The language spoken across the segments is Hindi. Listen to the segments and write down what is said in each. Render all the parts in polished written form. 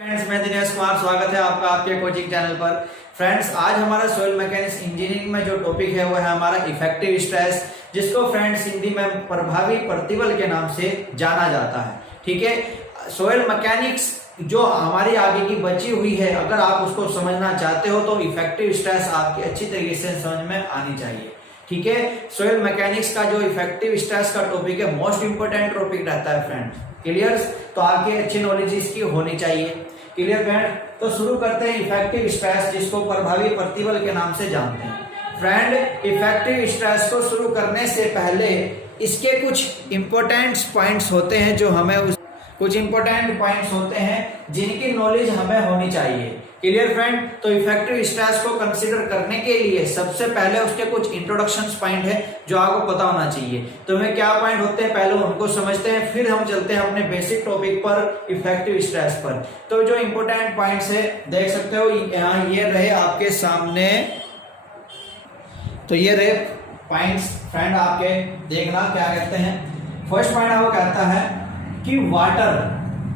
फ्रेंड्स, मैं दिनेश कुमार, स्वागत है आपका आपके कोचिंग चैनल पर। फ्रेंड्स, आज हमारा सॉइल मैकेनिक्स इंजीनियरिंग में जो टॉपिक है वो है हमारा इफेक्टिव स्ट्रेस, जिसको फ्रेंड्स हिंदी में प्रभावी प्रतिबल के नाम से जाना जाता है। ठीक है, सॉइल मैकेनिक्स जो हमारी आगे की बची हुई है, अगर आप उसको समझना चाहते हो तो इफेक्टिव स्ट्रेस आपकी अच्छी तरीके से समझ में आनी चाहिए। ठीक है, सॉइल मैकेनिक्स का जो इफेक्टिव स्ट्रेस का टॉपिक है, मोस्ट इंपोर्टेंट टॉपिक रहता है फ्रेंड्स। क्लियर? तो आपकी अच्छी नॉलेज इसकी होनी चाहिए। Clear friend? तो शुरू करते हैं इफेक्टिव स्ट्रेस, जिसको प्रभावी प्रतिबल के नाम से जानते हैं। फ्रेंड, इफेक्टिव स्ट्रेस को शुरू करने से पहले इसके कुछ इंपॉर्टेंट पॉइंट्स होते हैं जो हमें कुछ इंपॉर्टेंट पॉइंट्स होते हैं जिनकी नॉलेज हमें होनी चाहिए। Clear friend? तो इफेक्टिव स्ट्रेस को कंसीडर करने के लिए सबसे पहले उसके कुछ इंट्रोडक्शन पॉइंट है जो आपको पता होना चाहिए। तो हमें क्या पॉइंट होते हैं पहले उनको समझते हैं, फिर हम चलते हैं अपने बेसिक टॉपिक पर, इफेक्टिव स्ट्रेस पर। तो जो इंपॉर्टेंट पॉइंट्स है देख सकते हो यहाँ, ये रहे आपके सामने। तो ये रहे पॉइंट्स फ्रेंड, आपके देखना क्या कहते हैं। फर्स्ट पॉइंट आपको कहता है कि वाटर,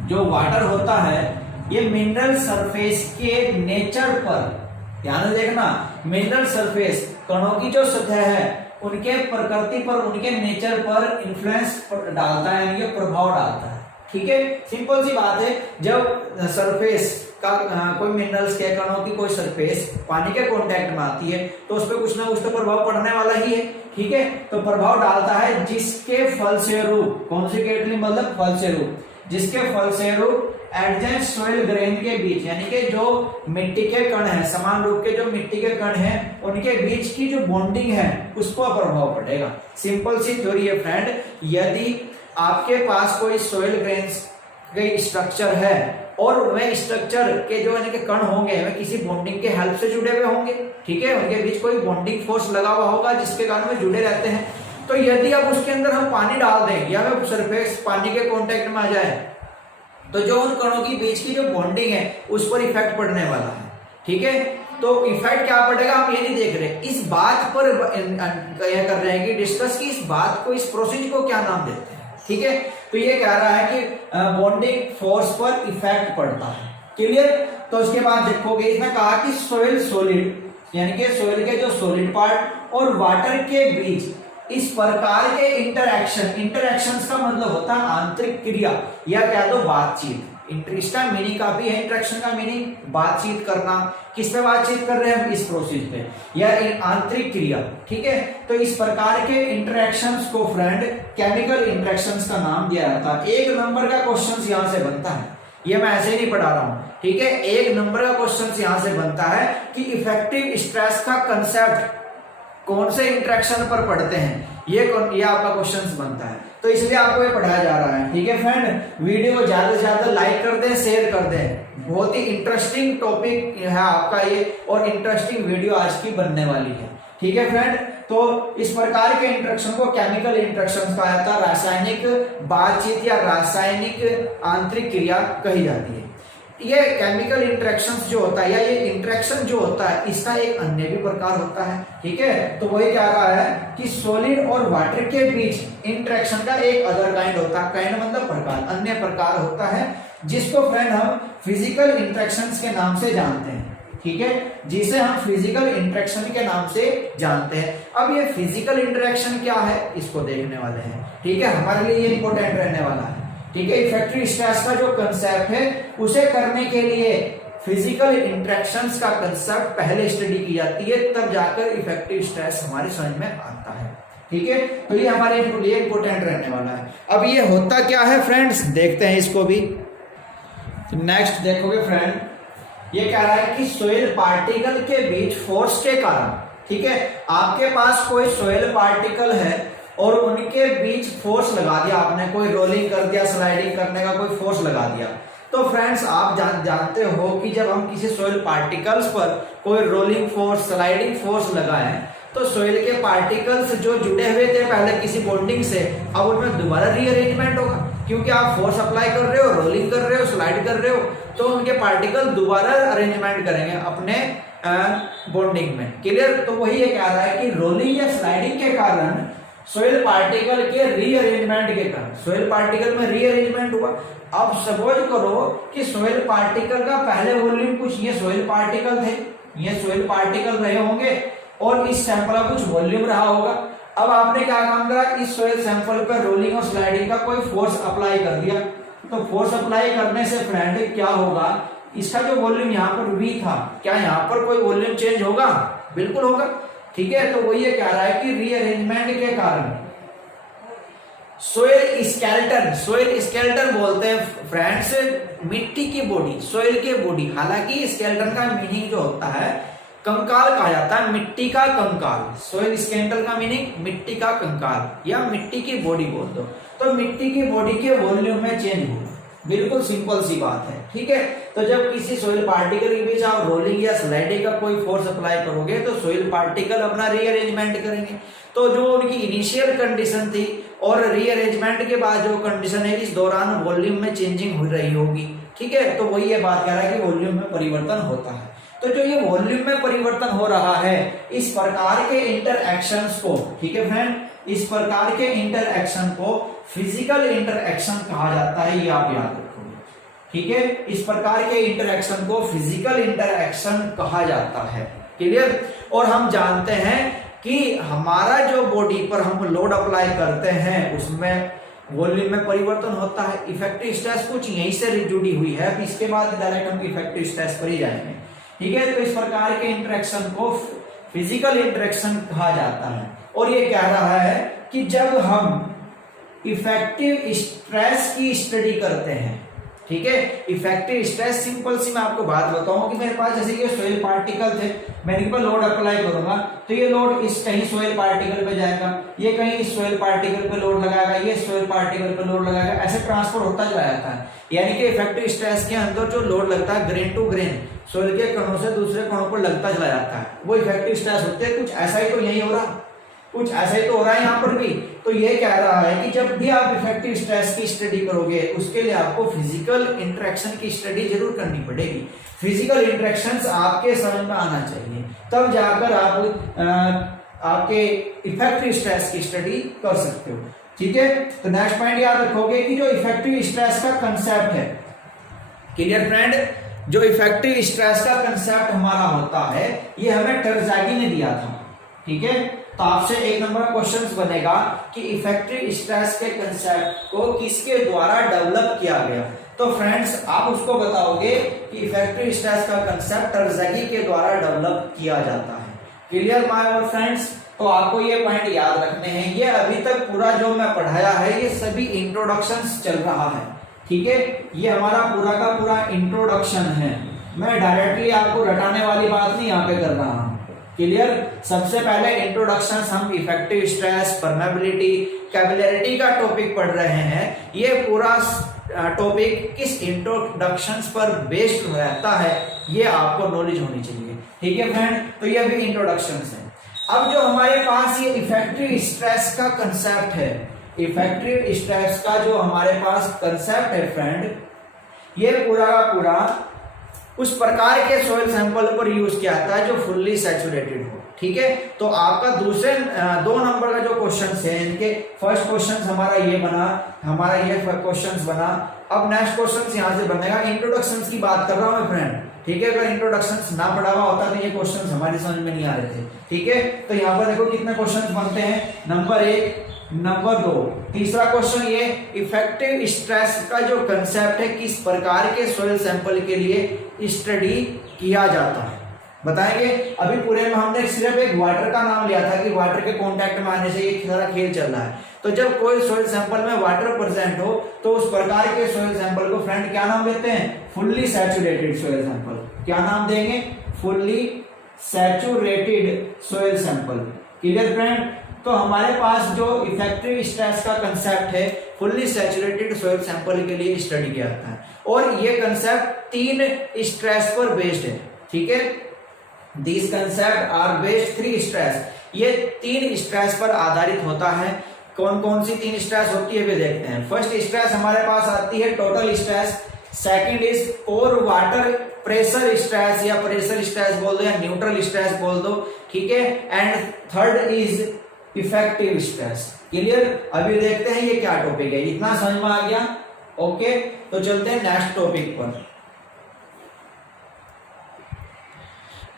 जो वाटर होता है ये मिनरल सरफेस के नेचर पर, ध्यान से देखना, मिनरल सरफेस कणों की जो सतह है उनके प्रकृति पर, उनके नेचर पर इन्फ्लुएंस डालता है, यानी प्रभाव डालता है। ठीक है, सिंपल सी बात है, जब सरफेस का कोई मिनरल्स के कणों की कोई सरफेस पानी के कांटेक्ट में आती है तो उस पर कुछ ना कुछ तो प्रभाव पड़ने वाला ही है। ठीक है, तो प्रभाव डालता है, जिसके फलस्वरूप, कॉन्सिक्वेंटली मतलब फलस्वरूप, जिसके फलस्वरूप एडजेंट सॉइल ग्रेन के बीच, यानी कि जो मिट्टी के कण है, समान रूप के जो मिट्टी के कण हैं, उनके बीच की जो बॉन्डिंग है उसको प्रभाव पड़ेगा। सिंपल सी थ्योरी है फ्रेंड, यदि आपके पास कोई सॉइल ग्रेन्स का स्ट्रक्चर है और वह स्ट्रक्चर के जो यानी कि कण होंगे वह किसी बॉन्डिंग के हेल्प से जुड़े हुए होंगे। ठीक है, उनके बीच कोई बॉन्डिंग फोर्स लगा हुआ होगा जिसके कारण वे जुड़े रहते हैं। तो यदि अब उसके अंदर हम पानी डाल दें या वह सरफेस पानी के कांटेक्ट में आ जाए तो जो उन कणों की बीच की जो बॉन्डिंग है उस पर इफेक्ट पड़ने वाला है। ठीक है, तो इफेक्ट क्या पड़ेगा हम ये नहीं देख रहे, इस बात पर यह कर रहे हैं कि डिस्कस की इस बात को, इस प्रोसेस को क्या नाम देते हैं। ठीक है, तो ये कह रहा है कि बॉन्डिंग फोर्स पर इफेक्ट पड़ता है। क्लियर? तो उसके बाद देखोगे इसमें कहा कि सॉइल सॉलिड, यानी कि सॉइल के जो सॉलिड पार्ट और वाटर के बीच इस प्रकार के इंटरैक्शन का मतलब होता है आंतरिक क्रिया या कह दो बातचीत। इसका मीनिंग काफी है, इंटरेक्शन का मीनिंग बातचीत करना। किस पे बातचीत कर रहे हैं हम? इस प्रोसेस पे, या आंतरिक क्रिया। ठीक है, तो इस प्रकार के इंटरेक्शंस को फ्रेंड केमिकल इंटरेक्शंस का नाम दिया जाता है। एक नंबर का क्वेश्चन यहां से बनता है, ये मैं ऐसे ही नहीं पढ़ा रहा हूं। ठीक है, एक नंबर का क्वेश्चन यहां से बनता है कि इफेक्टिव स्ट्रेस का कंसेप्ट कौन से इंटरेक्शन पर पढ़ते हैं, ये आपका क्वेश्चन बनता है। तो इसलिए आपको ये पढ़ाया जा रहा है। ठीक है फ्रेंड, वीडियो को ज्यादा से ज्यादा लाइक कर दें, शेयर कर दें। बहुत ही इंटरेस्टिंग टॉपिक है आपका ये, और इंटरेस्टिंग वीडियो आज की बनने वाली है। ठीक है फ्रेंड, तो इस प्रकार के इंटरेक्शन को केमिकल इंटरेक्शन कहा जाता है, रासायनिक बातचीत या रासायनिक आंतरिक क्रिया कही जाती है। ये केमिकल इंटरेक्शंस जो होता है या ये इंटरेक्शन जो होता है, इसका एक अन्य भी प्रकार होता है। ठीक है, तो वही क्या रहा है कि सॉलिड और वाटर के बीच इंटरेक्शन का एक अदर काइंड होता है, काइंड मतलब प्रकार, अन्य प्रकार होता है, जिसको फ्रेंड हम फिजिकल इंटरेक्शंस के नाम से जानते हैं। ठीक है, जिसे हम फिजिकल इंटरेक्शन के नाम से जानते हैं। अब ये फिजिकल इंटरेक्शन क्या है इसको देखने वाले हैं। ठीक है, हमारे लिए ये इंपॉर्टेंट रहने वाला है। ठीक है, इफेक्टिव स्ट्रेस का जो कंसेप्ट है उसे करने के लिए फिजिकल इंटरेक्शंस का कंसेप्ट पहले स्टडी की जाती है, तब जाकर इफेक्टिव स्ट्रेस हमारे समझ में आता है। ठीक है, तो ये हमारे लिए इंपॉर्टेंट रहने वाला है। अब ये होता क्या है फ्रेंड्स, देखते हैं इसको भी। नेक्स्ट देखोगे फ्रेंड, ये कह रहा है कि सॉइल पार्टिकल के बीच फोर्स के कारण, ठीक है, आपके पास कोई सॉइल पार्टिकल है और उनके बीच फोर्स लगा दिया आपने, कोई रोलिंग कर दिया, स्लाइडिंग करने का कोई फोर्स लगा दिया। तो फ्रेंड्स आप जानते हो कि जब हम किसी सॉइल पार्टिकल्स पर कोई रोलिंग फोर्स, स्लाइडिंग फोर्स लगाएं तो सॉइल के पार्टिकल्स जो जुड़े हुए थे पहले किसी बॉन्डिंग से, अब उनमें दोबारा रीअरेंजमेंट होगा, क्योंकि आप फोर्स अप्लाई कर रहे हो, रोलिंग कर रहे हो, स्लाइड कर रहे हो, तो उनके पार्टिकल दोबारा अरेंजमेंट करेंगे अपने बॉन्डिंग में। क्लियर? तो वही ये कह रहा है कि रोलिंग या स्लाइडिंग के कारण सोइल पार्टिकल के रीअरेंजमेंट के कारण, सोइल पार्टिकल में रीअरेंजमेंट हुआ। अब सपोज करो कि सोइल पार्टिकल का पहले वॉल्यूम कुछ ये सोइल पार्टिकल थे, ये सोइल पार्टिकल रहे होंगे और इस सैंपल का कुछ वॉल्यूम रहा होगा। अब आपने क्या काम करा, इस सोइल सैंपल पर रोलिंग और स्लाइडिंग का कोई फोर्स अप्लाई कर दिया। तो फोर्स अप्लाई करने से फ्रेंड क्या होगा, इसका जो वॉल्यूम यहाँ पर V था, क्या यहाँ पर कोई वॉल्यूम चेंज होगा? बिल्कुल होगा। ठीक है, तो वो ये कह रहा है कि रीअरेंजमेंट के कारण सोइल स्केलेटन, सोइल स्केलेटन बोलते हैं फ्रेंड्स मिट्टी की बॉडी, सोइल की बॉडी। हालांकि स्केलेटन का मीनिंग जो होता है कंकाल कहा जाता है, मिट्टी का कंकाल। सोइल स्केलेटन का मीनिंग मिट्टी का कंकाल या मिट्टी की बॉडी बोल दो। तो मिट्टी की बॉडी के वॉल्यूम में चेंज होगा, बिल्कुल सिंपल सी बात है। ठीक है, तो जब किसी सोइल पार्टिकल के बीच आप रोलिंग या स्लाइडिंग का कोई फोर्स अप्लाई करोगे तो सोइल पार्टिकल अपना रीअरेंजमेंट करेंगे। तो जो उनकी इनिशियल कंडीशन थी और रीअरेंजमेंट के बाद जो कंडीशन है, इस दौरान वॉल्यूम में चेंजिंग हो रही होगी। ठीक है, तो वही ये बात कह रहा है कि वॉल्यूम में परिवर्तन होता है। तो जो ये वॉल्यूम में परिवर्तन हो रहा है, इस प्रकार के इंटरएक्शंस को, ठीक है फ्रेंड, इस प्रकार के इंटरएक्शन को फिजिकल इंटरएक्शन कहा जाता है, ये आप याद रखोगे। ठीक है, इस प्रकार के इंटरएक्शन को फिजिकल इंटरएक्शन कहा जाता है। क्लियर? और हम जानते हैं कि हमारा जो बॉडी पर हम लोड अप्लाई करते हैं उसमें वॉल्यूम में परिवर्तन होता है। इफेक्टिव स्ट्रेस कुछ यहीं से जुड़ी हुई है, इसके बाद डायरेक्ट हम इफेक्टिव स्ट्रेस पर ही जाएंगे। ठीक है, तो इस प्रकार के इंटरेक्शन को फिजिकल इंटरेक्शन कहा जाता है। और ये कह रहा है कि जब हम इफेक्टिव स्ट्रेस की स्टडी करते हैं, ठीक है, इफेक्टिव स्ट्रेस सिंपल सी मैं आपको बात बताऊं कि मेरे पास जैसे ये सोइल पार्टिकल थे, मैं इनके पर लोड अप्लाई करूंगा तो ये लोड इस कहीं सोइल पार्टिकल पे जाएगा, ये कहीं इस सोइल पार्टिकल पे लोड लगाएगा, ये सोइल पार्टिकल पे लोड लगाएगा, ऐसे ट्रांसफर होता चला जाता है। यानी कि इफेक्टिव स्ट्रेस के अंदर जो लोड लगता है ग्रेन टू ग्रेन, सोइल के कणों से दूसरे कणों पर लगता चला जाता है, वो इफेक्टिव स्ट्रेस होते हैं। कुछ ऐसा ही तो यही हो रहा, कुछ ऐसा ही तो हो रहा है यहाँ पर भी। तो ये कह रहा है कि जब भी आप इफेक्टिव स्ट्रेस की स्टडी करोगे उसके लिए आपको फिजिकल इंटरेक्शन की स्टडी जरूर करनी पड़ेगी। फिजिकल इंटरेक्शंस आपके समझ में आना चाहिए, तब जाकर आप आपके इफेक्टिव स्ट्रेस की स्टडी कर सकते हो। ठीक है, तो नेक्स्ट पॉइंट याद रखोगे कि जो इफेक्टिव स्ट्रेस का कंसेप्ट है, क्लियर फ्रेंड, जो इफेक्टिव स्ट्रेस का कंसेप्ट हमारा होता है ये हमें टरज़ागी ने दिया था। ठीक है, तो आपसे एक नंबर क्वेश्चन बनेगा कि इफेक्टिव स्ट्रेस के कंसेप्ट को किसके द्वारा डेवलप किया गया। तो फ्रेंड्स आप उसको बताओगे कि इफेक्टिव स्ट्रेस का कंसेप्ट टरज़ागी के द्वारा डेवलप किया जाता है। क्लियर माय और फ्रेंड्स? तो आपको ये पॉइंट याद रखने हैं। ये अभी तक पूरा जो मैं पढ़ाया है ये सभी इंट्रोडक्शंस चल रहा है। ठीक है, ये हमारा पूरा का पूरा इंट्रोडक्शन है। मैं डायरेक्टली आपको रटाने वाली बात नहीं यहाँ पे कर रहा हूँ। क्लियर? सबसे पहले इंट्रोडक्शन हम इफेक्टिव स्ट्रेस, परमेबिलिटी, कैपिलरिटी का टॉपिक पढ़ रहे हैं। ये पूरा टॉपिक किस इंट्रोडक्शंस पर बेस्ड रहता है ये आपको नॉलेज होनी चाहिए। ठीक है फ्रेंड, तो ये भी इंट्रोडक्शंस है। अब जो हमारे पास ये इफेक्टिव स्ट्रेस का कंसेप्ट है, इफेक्टिव स्ट्रेस का जो हमारे पास कंसेप्ट है फ्रेंड, ये पूरा का पूरा उस प्रकार के सॉइल सैंपल पर यूज किया जाता है जो फुल्ली सैचुरेटेड हो। ठीक है, तो आपका दूसरे 2 नंबर का जो क्वेश्चन है, इनके फर्स्ट क्वेश्चन हमारा ये बना, हमारा ये क्वेश्चन बना। अब नेक्स्ट क्वेश्चन यहाँ से बनेगा, इंट्रोडक्शन की बात कर रहा हूँ मैं फ्रेंड। ठीक है, अगर इंट्रोडक्शन ना पढ़ा हुआ होता तो ये क्वेश्चन हमारी समझ में नहीं आ रहे थे। ठीक है, तो यहाँ पर देखो कितने क्वेश्चन बनते हैं, नंबर 1, नंबर 2। तीसरा क्वेश्चन ये इफेक्टिव स्ट्रेस का जो कंसेप्ट है किस प्रकार के सॉइल सैंपल के लिए स्टडी किया जाता है, बताएंगे। अभी पूरे में हमने सिर्फ एक वाटर का नाम लिया था कि वाटर के कांटेक्ट में आने से ये सारा खेल चल रहा है। तो जब कोई सॉइल सैंपल में वाटर प्रेजेंट हो तो उस प्रकार के सॉइल सैंपल को फ्रेंड क्या नाम देते हैं? Fully saturated soil sample. क्या नाम देंगे? Fully saturated soil sample. Clear friend? तो हमारे पास जो इफेक्टिव स्ट्रेस का कंसेप्ट है फुल्ली सैचुरेटेड सॉइल सैंपल के लिए स्टडी किया जाता है, और ये कंसेप्ट 3 स्ट्रेस पर बेस्ड है। ठीक है, this concept are based 3 stress. ये 3 स्ट्रेस पर आधारित होता है। कौन कौन सी 3 स्ट्रेस होती है वे देखते हैं। फर्स्ट स्ट्रेस हमारे पास आती है total stress, second is core water pressure stress या प्रेशर स्ट्रेस बोल दो या न्यूट्रल स्ट्रेस बोल दो। ठीक है, and third is effective stress. Clear? अभी देखते हैं ये क्या टॉपिक है, इतना समझ में आ गया? ओके, तो चलते हैं नेक्स्ट टॉपिक पर।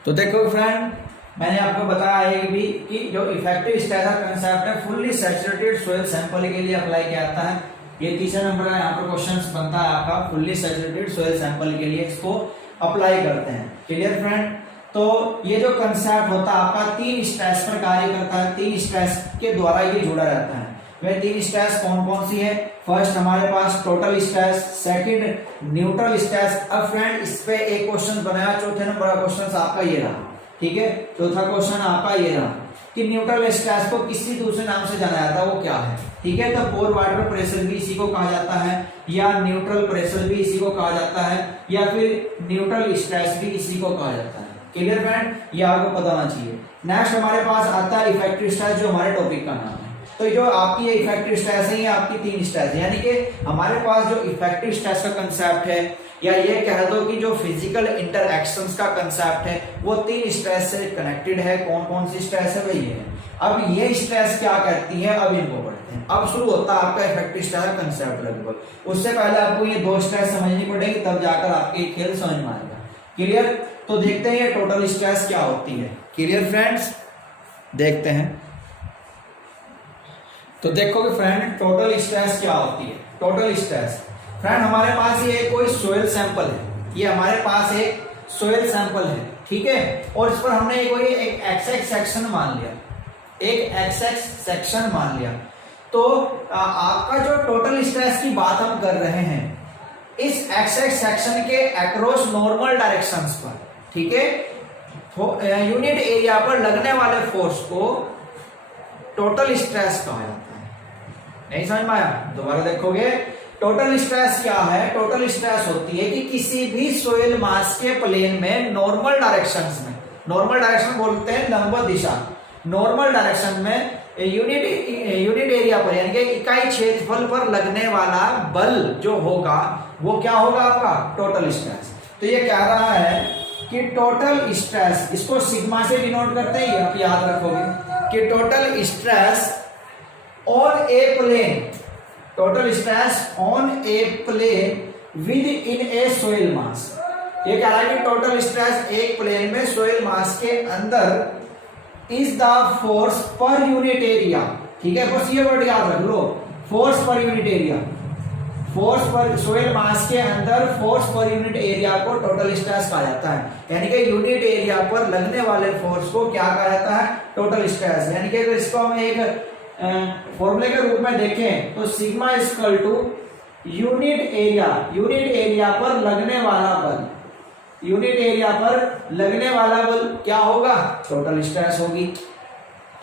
तो देखो फ्रेंड, मैंने आपको बताया है भी कि जो इफेक्टिव स्ट्रेस का कंसेप्ट है फुल्ली सैचुरेटेड सोइल सैंपल के लिए अप्लाई किया जाता है। ये तीसरा नंबर का यहाँ पर क्वेश्चन बनता है आपका, फुल्ली सैचुरेटेड सोइल सैंपल के लिए इसको अप्लाई करते हैं। Clear friend? तो ये जो कंसेप्ट होता है आपका 3 स्ट्रेस पर कार्य करता है, 3 स्ट्रेस के द्वारा ये जुड़ा रहता है। वह 3 स्ट्रेस कौन कौन सी है? फर्स्ट हमारे पास total stress, second neutral stress. अब फ्रेंड इस पे एक क्वेश्चन बनाया, चौथे नंबर का क्वेश्चन आपका ये रहा। ठीक है, चौथा क्वेश्चन आपका ये रहा कि न्यूट्रल स्ट्रेस को किसी दूसरे नाम से जाना जाता है, वो क्या है? ठीक है, तो पोर वाटर प्रेशर भी इसी को कहा जाता है, या न्यूट्रल प्रेशर भी इसी को कहा जाता है, या फिर न्यूट्रल स्ट्रेस भी इसी को कहा जाता है। Clear friend? ये आपको पता होना चाहिए। नेक्स्ट हमारे पास आता है इफेक्टिव स्ट्रेस, जो हमारे टॉपिक का नाम है। तो जो आपकी इफेक्टिव स्ट्रेस है, ये आपकी 3 स्ट्रेस है, यानी कि हमारे पास जो इफेक्टिव स्ट्रेस का कंसेप्ट है, या ये कह दो कि जो फिजिकल इंटरएक्शंस का कंसेप्ट है, वो 3 स्ट्रेस से कनेक्टेड है। कौन कौन सी स्ट्रेस है भाई? ये है। अब ये स्ट्रेस क्या करती है, अब इनको पढ़ते हैं। अब शुरू होता है आपका इफेक्टिव स्ट्रेस का कंसेप्ट लगभग। उससे पहले आपको ये 2 स्ट्रेस समझनी पड़ेगी, तब जाकर आपके खेल समझ में आएगा। क्लियर? तो देखते हैं ये टोटल स्ट्रेस क्या होती है। Clear friends? देखते हैं। तो देखोगे फ्रेंड, टोटल स्ट्रेस क्या होती है। टोटल स्ट्रेस फ्रेंड, हमारे पास ये कोई सोइल सैंपल है, ये हमारे पास एक सोइल सैंपल है। ठीक है, और इस पर हमने कोई एक एक्स सेक्शन मान लिया, एक एक्स सेक्शन मान लिया। तो आपका जो टोटल स्ट्रेस की बात हम कर रहे हैं, इस एक्स सेक्शन के अक्रॉस नॉर्मल डायरेक्शंस पर, ठीक है, यूनिट एरिया पर लगने वाले फोर्स को टोटल स्ट्रेस कहा जाता है। नहीं समझ में आया? दोबारा देखोगे, टोटल स्ट्रेस क्या है? टोटल स्ट्रेस होती है कि किसी भी सोइल मास के प्लेन में नॉर्मल डायरेक्शंस में, नॉर्मल डायरेक्शन बोलते हैं लंबवत दिशा, नॉर्मल डायरेक्शन में यूनिट एरिया पर यानी कि इकाई क्षेत्रफल पर लगने वाला बल जो होगा वो क्या होगा आपका? Total stress. तो ये कह रहा है कि टोटल स्ट्रेस, इसको सिग्मा से डिनोट करते हैं, आप याद रखोगे कि total stress on a plane, total stress on a plane within a soil mass. ये कह रहा है कि टोटल स्ट्रेस एक प्लेन में सोइल मास के अंदर इज द फोर्स पर यूनिट एरिया। ठीक है, बस ये वर्ड याद रख लो, फोर्स पर यूनिट एरिया। फोर्स पर सोइल मास के अंदर फोर्स पर यूनिट एरिया को टोटल स्ट्रेस कहा जाता है। यानी कि यूनिट एरिया पर लगने वाले फोर्स को क्या कहा जाता है? Total stress. यानी कि अगर इसको हम एक फॉर्मूले के रूप में देखें तो sigma equal to unit area पर लगने वाला बल, यूनिट एरिया पर लगने वाला बल क्या होगा? टोटल स्ट्रेस होगी।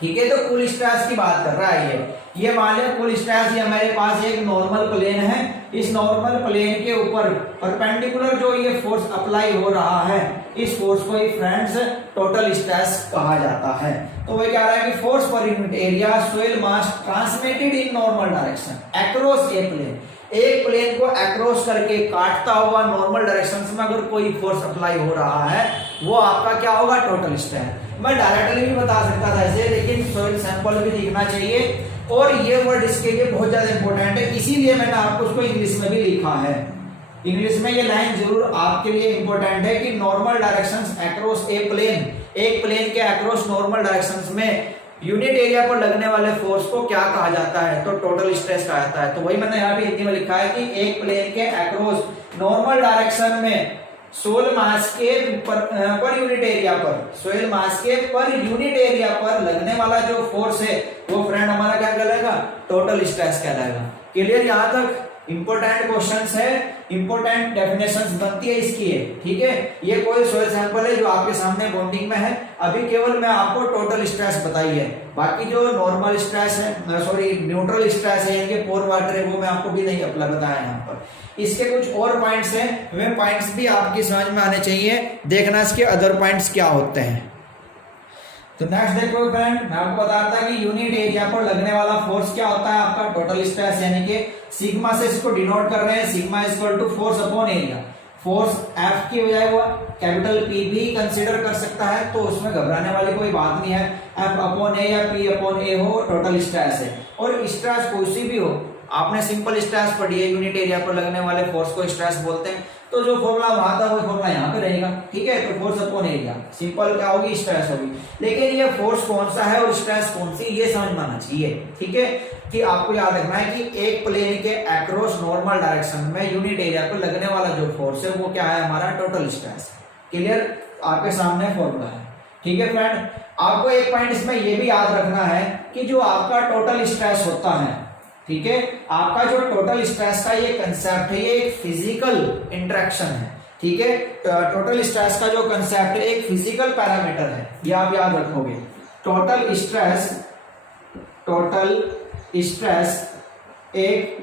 ठीक है, तो कुल स्ट्रेस की बात कर रहा है ये मान लिया कुल स्ट्रेस। ये हमारे पास एक नॉर्मल प्लेन है, इस नॉर्मल प्लेन के ऊपर परपेंडिकुलर जो ये फोर्स अप्लाई हो रहा है, इस फोर्स को ही फ्रेंड्स टोटल स्ट्रेस कहा जाता है। तो वह कह रहा है कि फोर्स पर unit area soil mass transmitted in normal direction across a plane, एक प्लेन को अक्रॉस करके काटता हुआ नॉर्मल डायरेक्शन में अगर कोई फोर्स अप्लाई हो रहा है, वो आपका क्या होगा? Total stress. मैं डायरेक्टली भी बता सकता था ऐसे, लेकिन सोइल सैंपल भी दिखना चाहिए, और ये वर्ड इसके लिए बहुत ज्यादा इंपॉर्टेंट है, इसीलिए मैंने आपको उसको इंग्लिश में भी लिखा है। इंग्लिश में ये लाइन जरूर आपके लिए इंपॉर्टेंट है कि normal directions across a plane, एक प्लेन के अक्रॉस नॉर्मल डायरेक्शंस में यूनिट एरिया पर लगने वाले फोर्स को क्या कहा जाता है? तो टोटल स्ट्रेस कहा जाता है। तो वही मैंने यहाँ पे हिंदी में लिखा है कि एक प्लेन के अक्रॉस नॉर्मल डायरेक्शन में सोइल मास के पर यूनिट एरिया पर, सोइल मास के पर यूनिट एरिया पर लगने वाला जो फोर्स है वो फ्रेंड हमारा क्या कहलाएगा? टोटल स्ट्रेस कहलाएगा। क्लियर? यहाँ तक इंपॉर्टेंट क्वेश्चंस है, इंपॉर्टेंट डेफिनेशंस बनती है इसकी है। ठीक है, ये कोई सोइल सैंपल है जो आपके सामने बॉन्डिंग में है, अभी केवल मैं आपको टोटल स्ट्रेस बताई है, बाकी जो नॉर्मल स्ट्रेस है, सॉरी न्यूट्रल स्ट्रेस है, यानी कि पोर वाटर है, वो मैं आपको भी नहीं अपना बताया यहाँ पर। इसके कुछ और पॉइंट्स हैं, वे पॉइंट्स भी आपकी समझ में आने चाहिए, देखना इसके अदर पॉइंट्स क्या होते हैं। तो नेक्स्ट देखो फ्रेंड, मैं आपको बताता कि यूनिट एरिया पर लगने वाला फोर्स क्या होता है? आपका टोटल स्ट्रेस, यानी कि सिग्मा से इसको डिनोट कर रहे हैं, sigma equal to force upon area. Force F की बजाय वो कैपिटल पी भी कंसीडर कर सकता है, तो उसमें घबराने वाली कोई बात नहीं है। एफ अपॉन ए या पी अपॉन ए हो, टोटल स्ट्रेस है। और स्ट्रेस कोई सी भी हो, आपने सिंपल स्ट्रेस पढ़ी है, यूनिट एरिया पर लगने वाले फोर्स को स्ट्रेस बोलते हैं, तो जो फॉर्मूला वहां था वो फॉर्मूला यहाँ पे रहेगा, ठीक है। तो फोर्स अपॉन एरिया सिंपल क्या होगी, स्ट्रेस होगी। लेकिन ये फोर्स कौन सा है और स्ट्रेस कौन सी, ये समझ में आना चाहिए, ठीक है। कि आपको याद रखना है कि एक प्लेन के अक्रॉस नॉर्मल डायरेक्शन में यूनिट एरिया पर लगने वाला जो फोर्स है वो क्या है, हमारा टोटल स्ट्रेस। क्लियर, आपके सामने फॉर्मूला है, ठीक है फ्रेंड। आपको एक पॉइंट इसमें ये भी याद रखना है कि जो आपका टोटल स्ट्रेस होता है, ठीक है, आपका जो टोटल स्ट्रेस का ये कंसेप्ट है, ये एक फिजिकल इंटरेक्शन है, ठीक है। टोटल स्ट्रेस का जो कंसेप्ट है एक फिजिकल पैरामीटर है, ये आप याद रखोगे। टोटल स्ट्रेस एक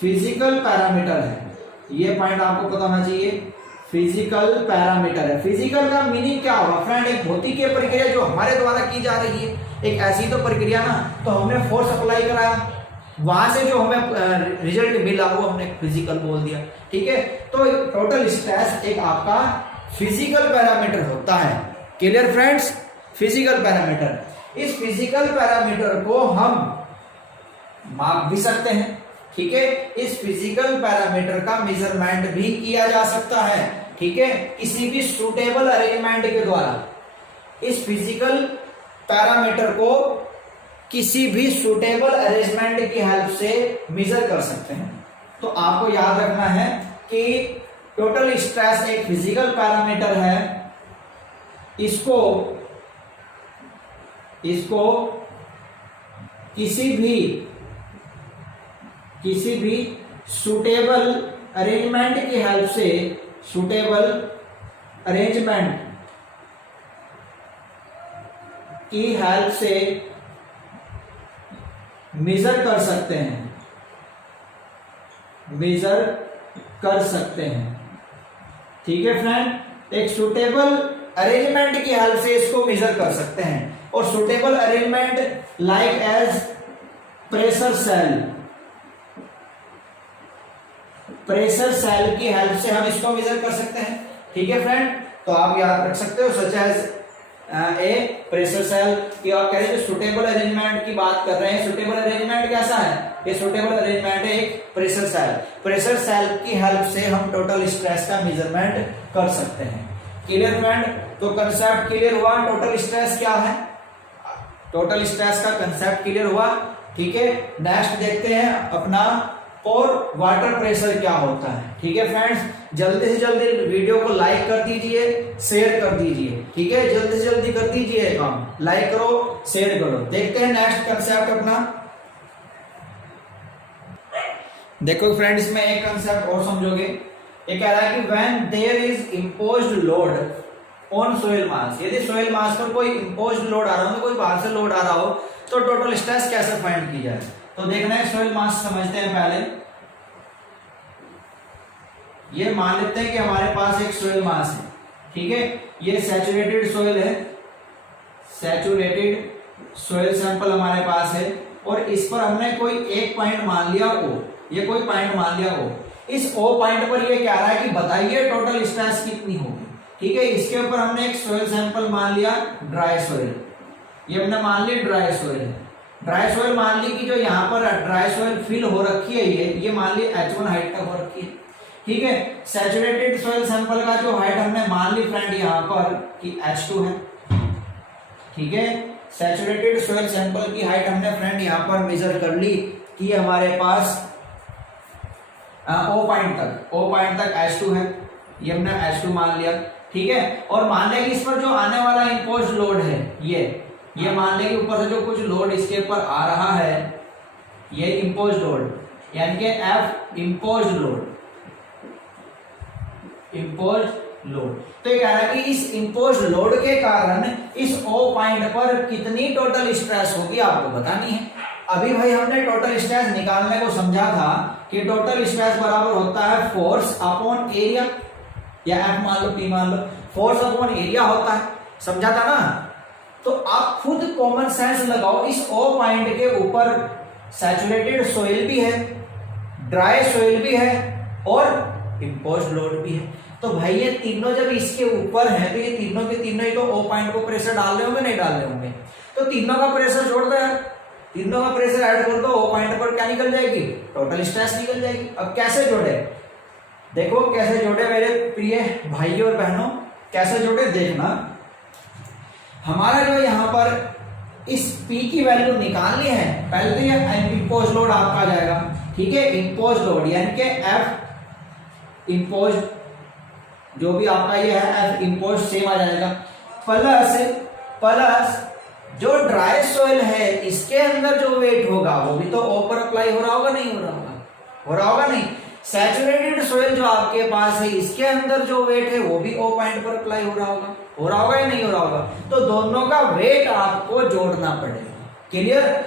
फिजिकल पैरामीटर है, ये पॉइंट आपको पता होना चाहिए। फिजिकल पैरामीटर है। फिजिकल का मीनिंग क्या होगा फ्रेंड, एक भौतिकीय प्रक्रिया जो हमारे द्वारा की जा रही है, एक ऐसी तो प्रक्रिया ना, तो हमने फोर्स अप्लाई कराया, वहां से जो हमें रिजल्ट मिला वो हमने फिजिकल बोल दिया, ठीक है। तो टोटल स्ट्रेस एक आपका फिजिकल पैरामीटर होता है। Clear friends, physical parameter. इस फिजिकल पैरामीटर को हम माप भी सकते हैं, ठीक है। इस फिजिकल पैरामीटर का मेजरमेंट भी किया जा सकता है, ठीक है, किसी भी सूटेबल अरेंजमेंट के द्वारा। इस फिजिकल पैरामीटर को किसी भी सूटेबल अरेंजमेंट की हेल्प से मेजर कर सकते हैं। तो आपको याद रखना है कि टोटल स्ट्रेस एक फिजिकल पैरामीटर है, इसको किसी भी सूटेबल अरेंजमेंट की हेल्प से, सूटेबल अरेंजमेंट की हेल्प से मेजर कर सकते हैं, मेजर कर सकते हैं, ठीक है फ्रेंड। एक सूटेबल अरेंजमेंट की हेल्प से इसको मेजर कर सकते हैं। और suitable arrangement like as pressure cell, pressure cell की हेल्प से हम इसको मेजर कर सकते हैं, ठीक है फ्रेंड। तो आप याद रख सकते हो such as a pressure cell की। आप कह रहे हैं सुटेबल अरेंजमेंट की बात कर रहे हैं, सुटेबल अरेंजमेंट कैसा है, ये सुटेबल अरेंजमेंट है एक प्रेशर सेल। प्रेशर सेल की हेल्प से हम टोटल स्ट्रेस का मेजरमेंट कर सकते हैं। क्लियर फ्रेंड, तो कंसेप्ट क्लियर हुआ, टोटल स्ट्रेस क्या है, टोटल स्ट्रेस का कंसेप्ट क्लियर हुआ, ठीक है। नेक्स्ट देखते हैं अपना और वाटर प्रेशर क्या होता है, ठीक है फ्रेंड्स। जल्दी से जल्दी वीडियो को लाइक कर दीजिए, शेयर कर दीजिए, ठीक है, जल्दी से जल्दी कर दीजिए काम, लाइक करो, शेयर करो। देखते हैं नेक्स्ट कंसेप्ट अपना। देखो फ्रेंड्स, इसमें एक कंसेप्ट और समझोगे। ये कह रहा है कि when there is imposed load on soil mass, यदि सोइल मास पर कोई इम्पोज्ड लोड आ रहा हो, कोई बाहर से लोड आ रहा हो, तो टोटल स्ट्रेस कैसे फाइंड की जाए। तो देखना है, सोइल मास समझते हैं पहले। ये मान लेते हैं कि हमारे पास एक सोइल मास है, ठीक है, ये सैचुरेटेड सोइल है, सैचुरेटेड सोइल सैंपल हमारे पास है, और इस पर हमने कोई एक पॉइंट मान लिया ओ, ये कोई पॉइंट मान लिया ओ। इस ओ पॉइंट पर ये कह रहा है कि बताइए टोटल स्ट्रेस कितनी होगी, ठीक है। इसके ऊपर हमने एक सोइल सैंपल मान लिया ड्राई सोइल, ये हमने मान ली ड्राई सोइल। ड्राई सोइल मान ली कि जो यहाँ पर ड्राई सोइल फिल हो रखी है, ये मान ली H1 हाइट तक हो रखी है, ठीक है। सैचुरेटेड सोइल सैंपल का जो हाइट हमने मान ली फ्रेंड यहाँ पर कि H2 है, ठीक है। सैचुरेटेड सोइल सैंपल की हाइट हमने फ्रेंड यहाँ पर मेजर कर ली कि हमारे पास O पॉइंट तक H2 है, ये हमने H2 मान लिया, ठीक है। और मान लें कि इस पर जो आने वाला इंपोज्ड लोड है, ये मान लें कि ऊपर से जो कुछ लोड इसके ऊपर आ रहा है, ये इंपोज्ड लोड, यानी कि F इंपोज्ड लोड, तो ये कह रहा है कि इस इंपोज्ड लोड के कारण इस O पॉइंट पर कितनी टोटल स्ट्रेस होगी आपको बतानी है। अभी भाई हमने टोटल स्ट्रेस निकालने को समझा था कि टोटल स्ट्रेस बराबर होता है फोर्स अपॉन एरिया, या F मान लो, P मान लो, फोर्स अपॉन एरिया होता है, समझा था ना। तो आप खुद कॉमन सेंस लगाओ, इस O पॉइंट के ऊपर सैचुरेटेड सोइल भी है, ड्राई सोइल भी है, और इम्पोज्ड लोड भी है। तो भाई ये तीनों जब इसके ऊपर है तो ये तीनों के तीनों ही तो O पॉइंट को प्रेशर डाल रहे होंगे, नहीं डाल रहे होंगे? तो तीनों का प्रेशर जोड़ दो यार, तीनों का प्रेशर ऐड कर दो, O पॉइंट पर क्या निकल जाएगी? टोटल स्ट्रेस निकल जाएगी। अब कैसे जोड़े, देखो कैसे जोड़े मेरे प्रिय भाइयों और बहनों, कैसे जोड़े देखना। हमारा जो यहाँ पर इस P की वैल्यू निकालनी है, पहले तो ये इम्पोज लोड आपका आ जाएगा, ठीक है, इम्पोज लोड यानी कि F इम्पोज जो भी आपका ये है F इम्पोज सेम आ जाएगा, प्लस जो ड्राई सॉइल है इसके अंदर जो वेट होगा वो भी तो O पर अप्लाई हो रहा होगा, नहीं हो रहा होगा? हो रहा होगा नहीं? सैचुरेटेड सॉइल जो आपके पास है इसके अंदर जो वेट है वो भी O पॉइंट पर अप्लाई हो रहा होगा, हो रहा होगा या नहीं हो रहा होगा? तो दोनों का वेट आपको जोड़ना पड़ेगा। क्लियर?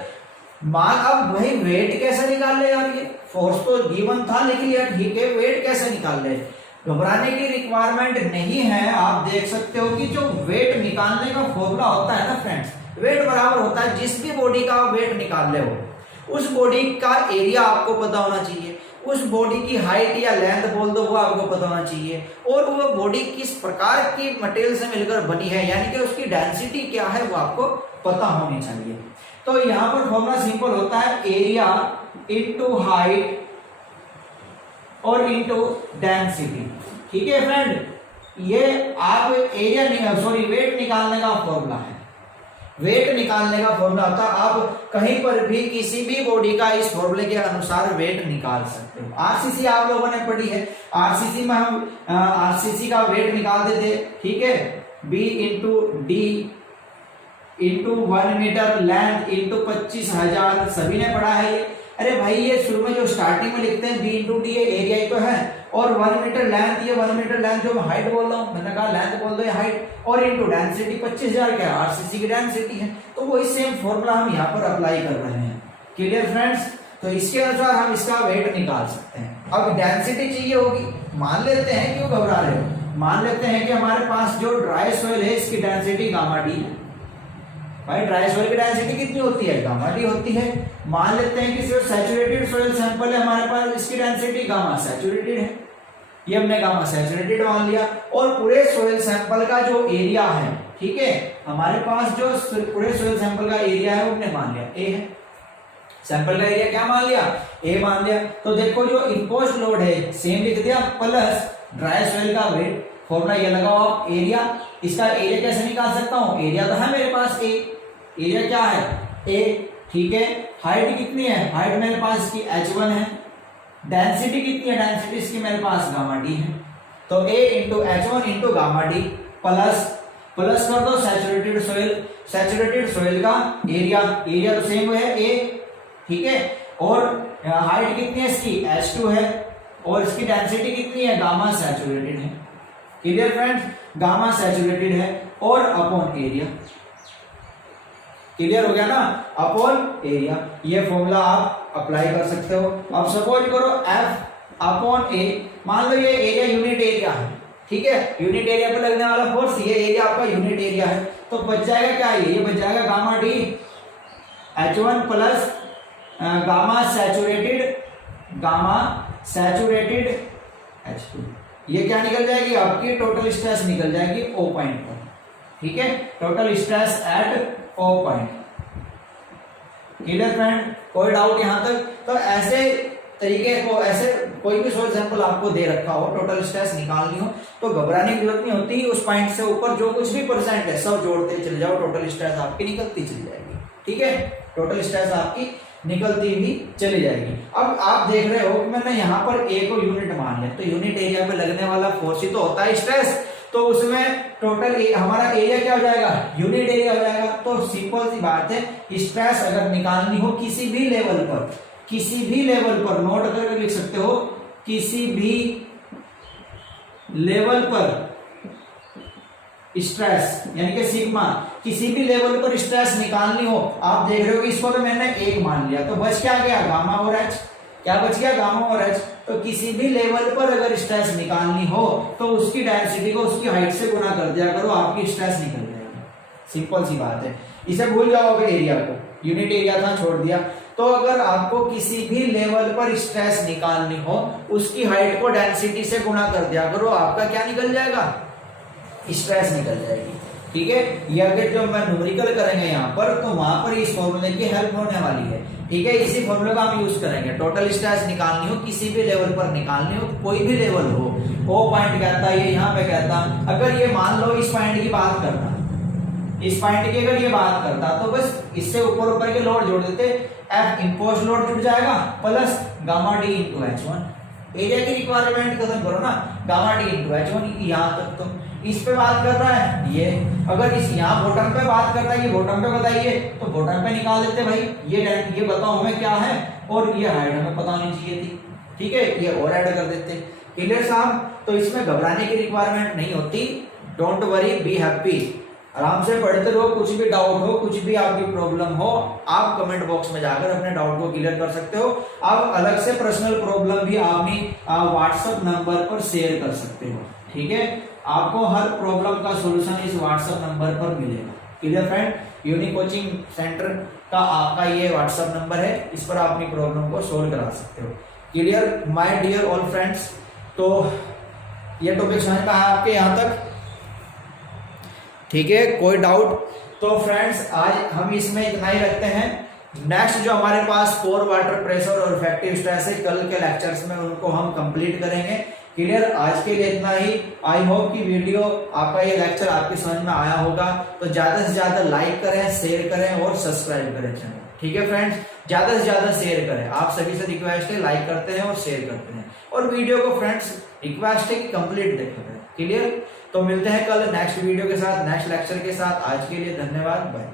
मान अब वही वेट कैसे निकाल ले यार, ये फोर्स तो गिवन था लिख लिया, ठीक है, वेट कैसे निकाल ले? घबराने की रिक्वायरमेंट नहीं है। आप देख सकते हो कि जो वेट निकालने का फॉर्मूला होता है ना फ्रेंड्स, वेट बराबर होता है जिस भी बॉडी का वेट निकाल ले हो उस बॉडी का एरिया आपको पता होना चाहिए, उस बॉडी की हाइट या लेंथ बोल दो वो आपको पता होना चाहिए, और वो बॉडी किस प्रकार की मटेरियल से मिलकर बनी है यानी कि उसकी डेंसिटी क्या है वो आपको पता होनी चाहिए। तो यहाँ पर फॉर्मूला सिंपल होता है, एरिया इनटू हाइट और इनटू डेंसिटी। ठीक है फ्रेंड, ये आप एरिया सॉरी वेट निकालने का फॉर्मूला है, वेट निकालने का फॉर्मूला होता है। आप कहीं पर भी किसी भी बॉडी का इस फॉर्मूले के अनुसार वेट निकाल सकते हो। आरसीसी आप लोगों ने पढ़ी है, आरसीसी में हम आरसीसी का वेट निकाल देते, ठीक है, B into D into 1 metre length into 25,000, सभी ने पढ़ा है ये। अरे भाई ये शुरू में जो स्टार्टिंग में लिखते हैं बी इंटू डी, ये एरिया ही तो है, और 1 मीटर लेंथ, ये 1 मीटर लेंथ जो मैं हाइट बोल रहा हूँ, मैंने कहा लेंथ बोल दो या हाइट, और इंटू डेंसिटी 25,000 क्या आरसीसी की डेंसिटी है। तो वही सेम फॉर्मूला हम यहाँ पर अप्लाई कर रहे हैं। Clear friends? तो इसके अनुसार हम इसका वेट निकाल सकते हैं। अब डेंसिटी चाहिए होगी, मान लेते हैं, क्यों घबरा रहे हो, मान लेते हैं कि हमारे पास जो ड्राई सॉइल है इसकी डेंसिटी गामा डी है। भाई ड्राई सॉइल की डेंसिटी कितनी होती है? गामा डी होती है। मान लेते हैं कि सिर्फ सैचुरेटेड सॉइल सैंपल है हमारे पास, इसकी डेंसिटी गामा सैचुरेटेड है, ये हमने गामा सैचुरेटेड मान लिया। और पूरे सॉइल सैंपल का जो एरिया है, ठीक है, हमारे पास जो पूरे सॉइल सैंपल का एरिया है वो हमने मान लिया ए है, सैंपल का एरिया क्या मान लिया? ए मान लिया। तो देखो जो इम्पोज्ड लोड है सेम लिख दिया, प्लस ड्राई सॉइल का वेट, फॉर्मूला ये लगाओ आप, एरिया, इसका एरिया कैसे निकाल सकता हूं? एरिया तो है मेरे पास ए, एरिया क्या है? ए, ठीक है। हाइट कितनी है? हाइट मेरे पास इसकी h1 है। डेंसिटी कितनी है? डेंसिटी इसकी मेरे पास गामा डी है। तो a into h1 into gamma D plus कर दो सैचुरेटेड सॉइल, सैचुरेटेड सॉइल का एरिया, एरिया तो सेम है a, ठीक है, और हाइट कितनी है इसकी? h2 है, और इसकी डेंसिटी कितनी है? गामा सैचुरेटेड है। Clear friends? गामा सैचुरेटेड है, और अपॉन एरिया। क्लियर हो गया ना? अपॉन एरिया, ये फॉर्मूला आप अप्लाई कर सकते हो। अब सपोज करो F अपॉन ए, मान लो ये एरिया यूनिट एरिया है, ठीक है, यूनिट एरिया पर लगने वाला फोर्स, ये एरिया आपका यूनिट एरिया है, तो बच जाएगा क्या? ये बच जाएगा gamma D H1 plus gamma saturated H2। ये क्या निकल जाएगी? आपकी टोटल स्ट्रेस निकल जाएगी O पॉइंट पर, ठीक है, total stress eight O point. Clear friend? कोई डाउट यहां तक? तो ऐसे तरीके को, ऐसे कोई भी सॉइल सैंपल आपको दे रखा हो, टोटल स्ट्रेस निकालनी हो, तो घबराने की जरूरत नहीं होती। उस पॉइंट से ऊपर जो कुछ भी परसेंट है सब जोड़ते चले जाओ, टोटल स्ट्रेस आपकी निकलती चली जाएगी, ठीक है, टोटल स्ट्रेस आपकी निकलती भी चली जाएगी। अब आप देख रहे हो कि मैंने यहाँ पर ए को यूनिट मान लिया, तो यूनिट एरिया पे लगने वाला फोर्स ही तो होता है स्ट्रेस, तो उसमें टोटल हमारा एरिया क्या हो जाएगा? यूनिट एरिया हो जाएगा। तो सिंपल सी बात है, स्ट्रेस अगर निकालनी हो किसी भी लेवल पर नोट करके लिख सकते हो, किसी भी लेवल पर स्ट्रेस यानी कि सिग्मा, किसी भी लेवल पर स्ट्रेस निकालनी हो, आप देख रहे हो कि इसको तो मैंने एक मान लिया, तो बच क्या गया? गामा और एच। क्या बच गया? गामा और एच। तो किसी भी लेवल पर अगर स्ट्रेस निकालनी हो तो उसकी डेंसिटी को उसकी हाइट से गुना कर दिया करो, आपकी स्ट्रेस निकल जाएगी। सिंपल सी बात है, इसे भूल जाओगे एरिया को, यूनिट एरिया था छोड़ दिया। तो अगर आपको किसी भी लेवल पर स्ट्रेस निकालनी हो, उसकी हाइट को डेंसिटी से गुणा कर दिया करो, आपका क्या निकल जाएगा, स्ट्रेस निकल जाएगी। ठीक है, ये अगर जो मैं न्यूमेरिकल करेंगे यहाँ पर, तो वहां पर इस फॉर्मूले की हेल्प होने वाली है। ठीक है, इसी फॉर्मूले का हम यूज करेंगे। टोटल स्ट्रेस निकालनी हो, किसी भी लेवल पर निकालनी हो, कोई भी लेवल हो, वो पॉइंट कहता है, ये यहाँ पे कहता, अगर ये मान लो इस पॉइंट की बात करता, इस पॉइंट की अगर ये बात करता, तो बस इससे ऊपर के लोड जोड़ देते, एफ इंपोज लोड जुड़ जाएगा plus gamma D into H1। Area की रिक्वायरमेंट खत्म करो ना, गामा डी इंटू H1 यहाँ तक। तो इस पे बात कर रहा है ये, अगर इस यहाँ बॉटम पे बात करता है, ये बॉटम पे बताइए, तो बॉटम पे निकाल देते भाई, ये बताओ हमें क्या है, और ये हाइट हमें पता नहीं चाहिए थी। ठीक है, ये और ऐड कर देते। क्लियर साहब, तो इसमें घबराने की रिक्वायरमेंट नहीं होती। डोंट वरी, बी हैप्पी, आराम से पढ़ते रहो। कुछ भी डाउट हो, कुछ भी आपकी प्रॉब्लम हो, आप कमेंट बॉक्स में जाकर अपने डाउट को क्लियर कर सकते हो। आप अलग से पर्सनल प्रॉब्लम भी अपनी व्हाट्सएप नंबर पर शेयर कर सकते हो। ठीक है, आपको हर प्रॉब्लम का सॉल्यूशन इस व्हाट्सएप नंबर पर मिलेगा। Clear friend, unique coaching centre का आपका ये व्हाट्सएप नंबर है, इस पर आप अपनी प्रॉब्लम को सोल्व करा सकते हो। Clear my dear all friends, तो ये टॉपिक समझ में आया आपके यहाँ तक? ठीक है, कोई डाउट? तो फ्रेंड्स आज हम इसमें इतना ही रखते हैं। नेक्स्ट जो हमारे पास कोर वाटर प्रेशर और इफेक्टिव स्ट्रेस है, कल के लेक्चर्स में उनको हम कंप्लीट करेंगे। क्लियर, आज के लिए इतना ही। आई होप कि वीडियो आपका ये लेक्चर आपके समझ में आया होगा। तो ज्यादा से ज्यादा लाइक करें, शेयर करें और सब्सक्राइब करें चैनल। ठीक है फ्रेंड्स, ज्यादा से ज्यादा शेयर करें। आप सभी से रिक्वेस्ट है, लाइक करते हैं और शेयर करते हैं, और वीडियो को फ्रेंड्स रिक्वेस्ट है कि कंप्लीट देखा करें। क्लियर, तो मिलते हैं कल नेक्स्ट वीडियो के साथ, नेक्स्ट लेक्चर के साथ। आज के लिए धन्यवाद, बाय।